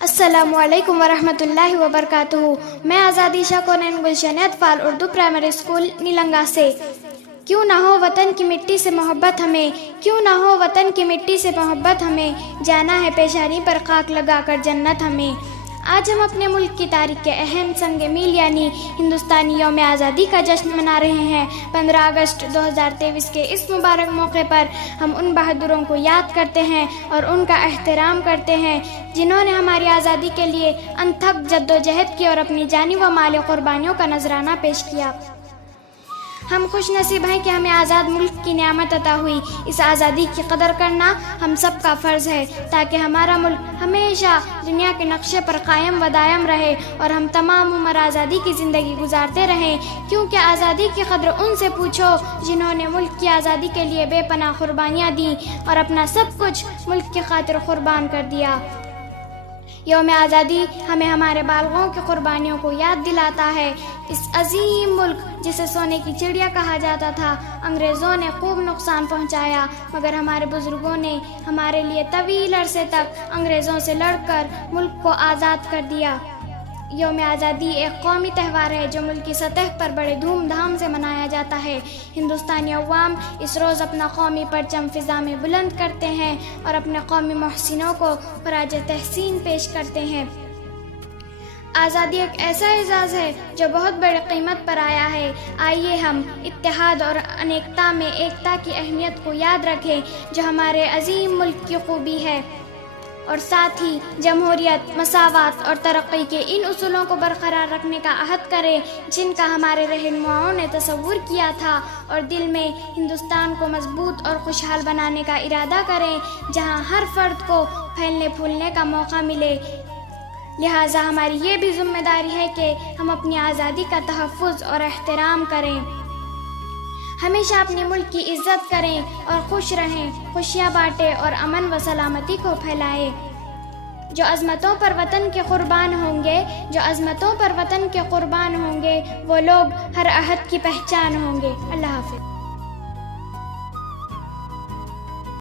السلام علیکم ورحمۃ اللہ وبرکاتہ۔ میں آزادی شاہ کونین گلشن اطفال اردو پرائمری اسکول نیلنگا سے۔ کیوں نہ ہو وطن کی مٹی سے محبت ہمیں، کیوں نہ ہو وطن کی مٹی سے محبت ہمیں، جانا ہے پیشانی پر خاک لگا کر جنت ہمیں۔ آج ہم اپنے ملک کی تاریخ کے اہم سنگ میل یعنی ہندوستانی یوم آزادی کا جشن منا رہے ہیں۔ 15 اگست 2023 کے اس مبارک موقع پر ہم ان بہادروں کو یاد کرتے ہیں اور ان کا احترام کرتے ہیں جنہوں نے ہماری آزادی کے لیے انتھک جدوجہد کی اور اپنی جانی و مالی قربانیوں کا نذرانہ پیش کیا۔ ہم خوش نصیب ہیں کہ ہمیں آزاد ملک کی نعمت عطا ہوئی۔ اس آزادی کی قدر کرنا ہم سب کا فرض ہے تاکہ ہمارا ملک ہمیشہ دنیا کے نقشے پر قائم و دائم رہے اور ہم تمام عمر آزادی کی زندگی گزارتے رہیں، کیونکہ آزادی کی قدر ان سے پوچھو جنہوں نے ملک کی آزادی کے لیے بے پناہ قربانیاں دیں اور اپنا سب کچھ ملک کی خاطر قربان کر دیا۔ یوم آزادی ہمیں ہمارے بالغوں کی قربانیوں کو یاد دلاتا ہے۔ اس عظیم ملک جسے سونے کی چڑیا کہا جاتا تھا، انگریزوں نے خوب نقصان پہنچایا، مگر ہمارے بزرگوں نے ہمارے لیے طویل عرصے تک انگریزوں سے لڑ کر ملک کو آزاد کر دیا۔ یوم آزادی ایک قومی تہوار ہے جو ملک کی سطح پر بڑے دھوم دھام سے منایا جاتا ہے۔ ہندوستانی عوام اس روز اپنا قومی پرچم فضا میں بلند کرتے ہیں اور اپنے قومی محسنوں کو خراج تحسین پیش کرتے ہیں۔ آزادی ایک ایسا اعزاز ہے جو بہت بڑی قیمت پر آیا ہے۔ آئیے ہم اتحاد اور انیکتا میں ایکتا کی اہمیت کو یاد رکھیں جو ہمارے عظیم ملک کی خوبی ہے، اور ساتھ ہی جمہوریت، مساوات اور ترقی کے ان اصولوں کو برقرار رکھنے کا عہد کریں جن کا ہمارے رہنماؤں نے تصور کیا تھا، اور دل میں ہندوستان کو مضبوط اور خوشحال بنانے کا ارادہ کریں جہاں ہر فرد کو پھیلنے پھولنے کا موقع ملے۔ لہٰذا ہماری یہ بھی ذمہ داری ہے کہ ہم اپنی آزادی کا تحفظ اور احترام کریں، ہمیشہ اپنے ملک کی عزت کریں اور خوش رہیں، خوشیاں بانٹیں اور امن و سلامتی کو پھیلائیں۔ جو عظمتوں پر وطن کے قربان ہوں گے، جو عظمتوں پر وطن کے قربان ہوں گے، وہ لوگ ہر عہد کی پہچان ہوں گے۔ اللہ حافظ۔